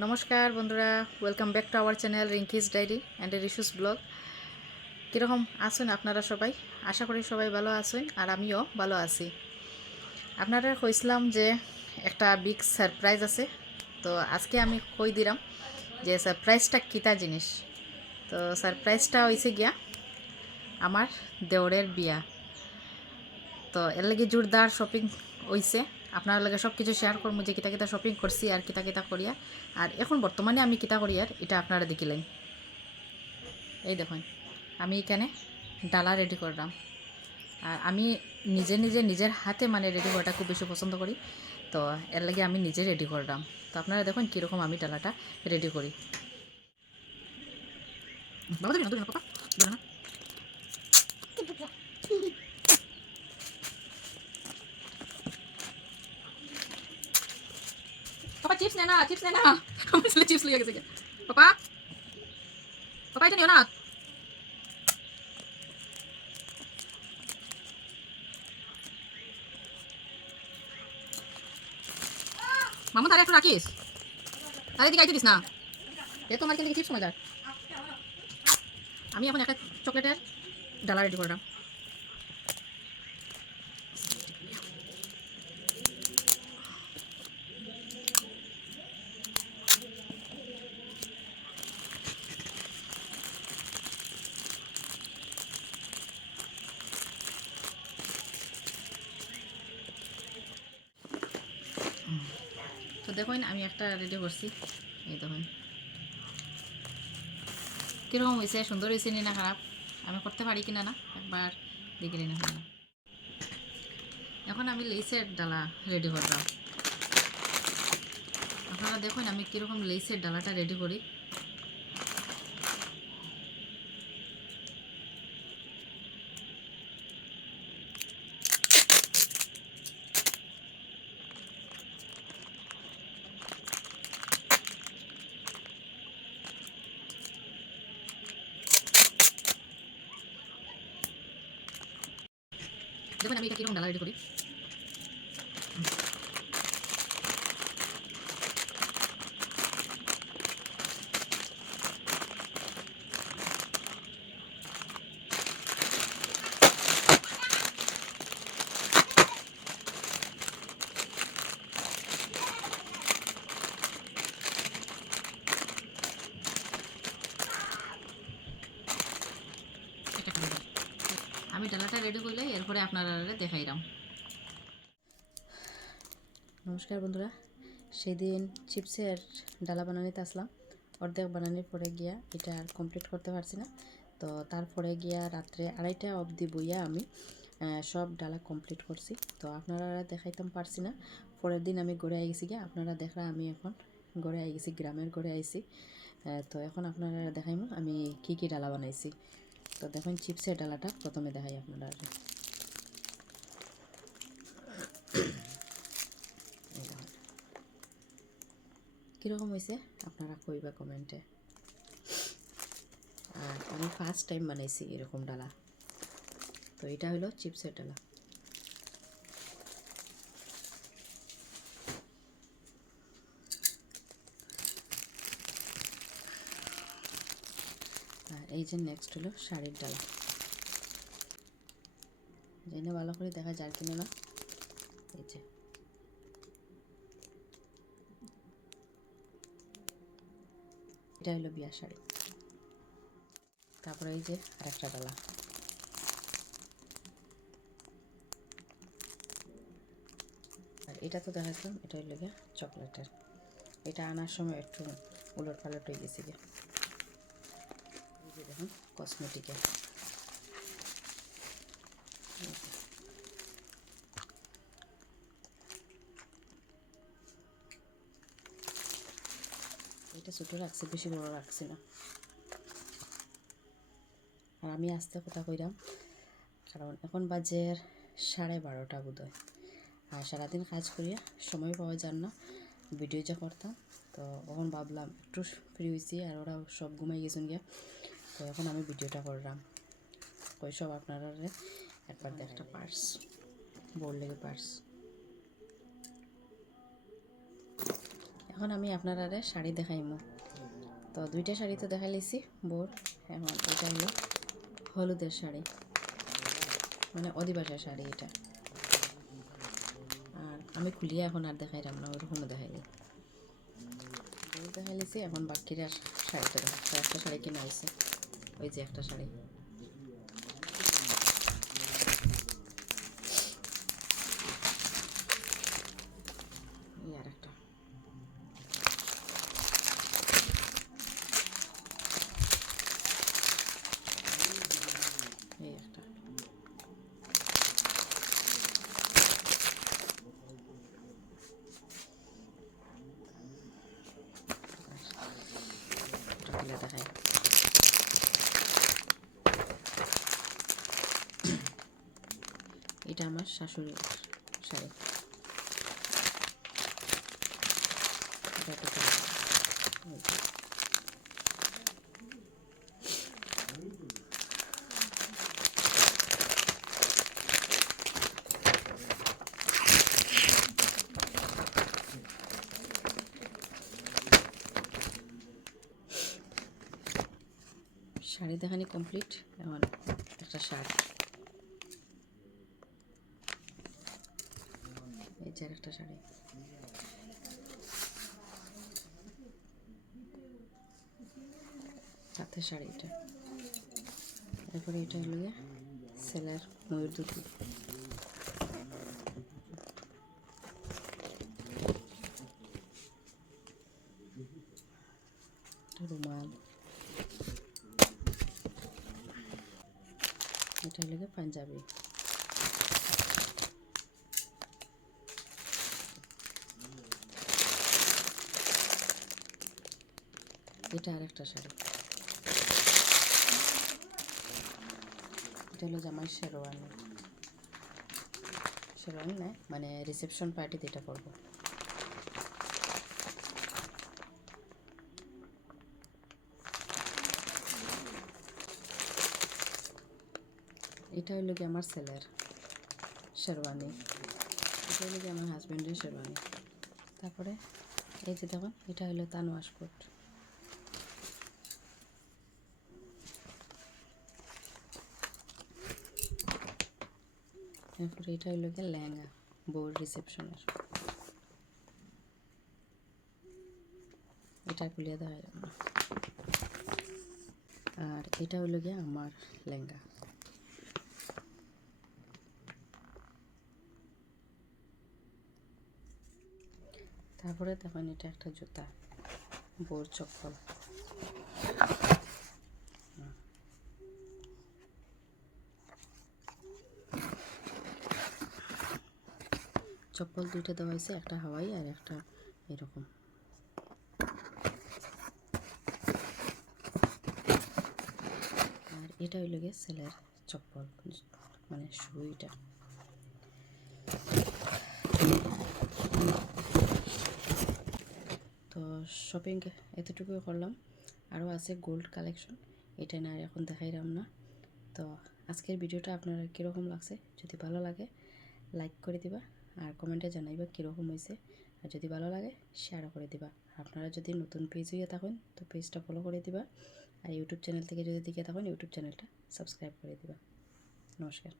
নমস্কার বন্ধুরা, welcome back to our channel Rinki's diary and Rishu's blog. কীরকম আছেন আপনারা সবাই? আশা করি সবাই ভালো আছেন আর আমিও ভালো আছি। আপনারা কইছিলাম যে একটা বিগ সারপ্রাইজ আছে, তো আজকে আমি কই দিলাম যে সারপ্রাইজটা কিতা জিনিস। তো সারপ্রাইজটা হয়েছে গিয়া আমার দেওরের বিয়া। তো এর লাগে জোরদার শপিং হইছে। আপনার লাগে সব কিছু শেয়ার করবো যে কিতা কিতা শপিং করছি আর কিতা কিতা করিয়া, আর এখন বর্তমানে আমি কিতা করিয়ার এটা আপনারা দেখিলেন। এই দেখুন, আমি এখানে ডালা রেডি করলাম। আর আমি নিজের হাতে মানে রেডি করাটা খুব বেশি পছন্দ করি, তো এর লাগে আমি নিজে রেডি করলাম। তো আপনারা দেখুন কীরকম আমি ডালাটা রেডি করি। বাবা ধরে না, ধরে না, পাপা ধরে না। পাপা চিপস নে না, চিপস নে না। আমার ছেলে চিপস লিয়ে গেছে। পাপা, পাপা এটা নিও না। মামু তারে একটু রাখিস, তারে দিকে আইতে দিস না। এ তোমার কিন্তু চিপস মজার। আমি এখন একটা চকলেটের ডালা রেডি করলাম। তো দেখুন আমি একটা রেডি করছি। এই দেখুন কীরকম হয়েছে, সুন্দর হয়েছে নি না খারাপ, আমি করতে পারি কিনা না একবার দেখে না। এখন আমি লেসের ডালা রেডি করলাম। আপনারা দেখুন আমি কীরকম লেসের ডালাটা রেডি করি। দেখুন আমি এটা কীরকম ডালা রেডি করি। আমি ডালাটা রেডি করলে এরপরে আপনারা দেখাইলাম। নমস্কার বন্ধুরা, সেদিন চিপসের ডালা বানানিতে আসলাম। অর্ধেক বানানোর পরে গিয়া এটা আর কমপ্লিট করতে পারছি না, তো তারপরে গিয়া রাত্রে 2:30 অবধি বইয়া আমি সব ডালা কমপ্লিট করছি। তো আপনারা দেখাইতাম পারছি না। পরের দিন আমি গড়ে আই গেছি গিয়া, আপনারা দেখরা আমি এখন গড়ে আই গেছি, গ্রামের গড়ে আইছি। তো এখন আপনারা দেখাইমু আমি কি কি ডালা বানাইছি। তো দেখুন চিপসের ডালাটা প্রথমে দেখাই আপনারা। কীরকম হয়েছে আপনারা কইবা কমেন্টে। আর আমি ফার্স্ট টাইম বানাইছি এরকম ডালা। তো এটা হলো চিপসের ডালা। আর এই যে নেক্সট হলো শাড়ির ডালা। জেনে ভালো করে দেখা যায় কিনা না। এই যে এটা হলো বিয়ার শাড়ি। তারপরে এই যে আরেকটা ডালা। আর এটা তো দেখাচ্ছিলাম, এটা হলো গিয়ে চকলেটের। এটা আনার সময় একটু উলট পালট হয়ে গেছে গিয়ে। এই যে দেখুন কসমেটিকের। এটা ছোটো রাখছি, বেশি বড় রাখছি না। আর আমি আস্তে কথা কইরাম কারণ এখন বাজে 12:30 বোধহয়। আর সারাদিন কাজ করিয়া সময় পাওয়া যান না ভিডিও যা করতাম। তো এখন ভাবলাম একটু ফ্রি হয়েছি আর ওরা সব ঘুমাই গেছেন গিয়া, তো এখন আমি ভিডিওটা করলাম। ওই সব আপনারা একবার একটা পার্স, বোর লেগে পার্স। এখন আমি আপনারা শাড়ি দেখাইমু। তো দুইটা শাড়ি তো দেখাই লিছি বোর। এখন এটা হলো হলুদের শাড়ি, মানে অধিবাসের শাড়ি এটা। আর আমি খুলিয়া এখন আর দেখাইলাম না, ওইরকমও দেখাইলি বোর দেখাই লিছি। এখন বাকিরা শাড়িটা দেখা, একটা শাড়ি কিনে আইছে, ওই যে একটা শাড়ি। আর একটা এই একটা খুলে দেখাই। এটা আমার শাশুড়ির শাড়ি। এটা তো শাড়ি দেখানি কমপ্লিট। এখন একটা শার্ট, এই যে একটা শাড়ি। তাঁতের শাড়ি এটা। এরপরে এটা হলো গিয়ে সেলার ময়ূর দুটি। রুমাল, এটা হলো গিয়ে পাঞ্জাবি। এটা আরেকটা শাড়ি। এটা হলো জামাই শেরওয়ানি। শেরওয়ানি না, মানে রিসেপশন পার্টিতে এটা করবো। এটা হলো কি আমার ছেলের শেরওয়ানি, এটা হলো কি আমার হাজব্যান্ডের শেরওয়ানি। তারপরে এই যে দেখুন, এটা হলো তানওয়াশ কোট। এরপরে এটা হলো গিয়ে লেহেঙ্গা বউর রিসেপশনের। এটা খুলিয়ে দেওয়া যাবে না। আর এটা হলো গিয়ে আমার লেহেঙ্গা। তারপরে দেখুন, এটা একটা জুতা, বউর চপ্পল। চপ্পল দুইটা দেওয়া হয়েছে, একটা হাওয়াই আর একটা এরকম। আর এটা হইল গিয়ে ছেলের চপ্পল, মানে শুইটা। তো শপিং এতটুকুই করলাম। আরও আছে গোল্ড কালেকশন, এটা না আর এখন দেখাইলাম না। তো আজকের ভিডিওটা আপনারা কীরকম লাগছে, যদি ভালো লাগে লাইক করে দিবা, আর কমেন্টে জানাইবা কীরকম হয়েছে। আর যদি ভালো লাগে শেয়ারও করে দিবা। আপনারা যদি নতুন পেজ হয়ে থাকেন তো পেজটা ফলো করে দিবা। আর ইউটিউব চ্যানেল থেকে যদি দেখে থাকেন ইউটিউব চ্যানেলটা সাবস্ক্রাইব করে দিবা। নমস্কার।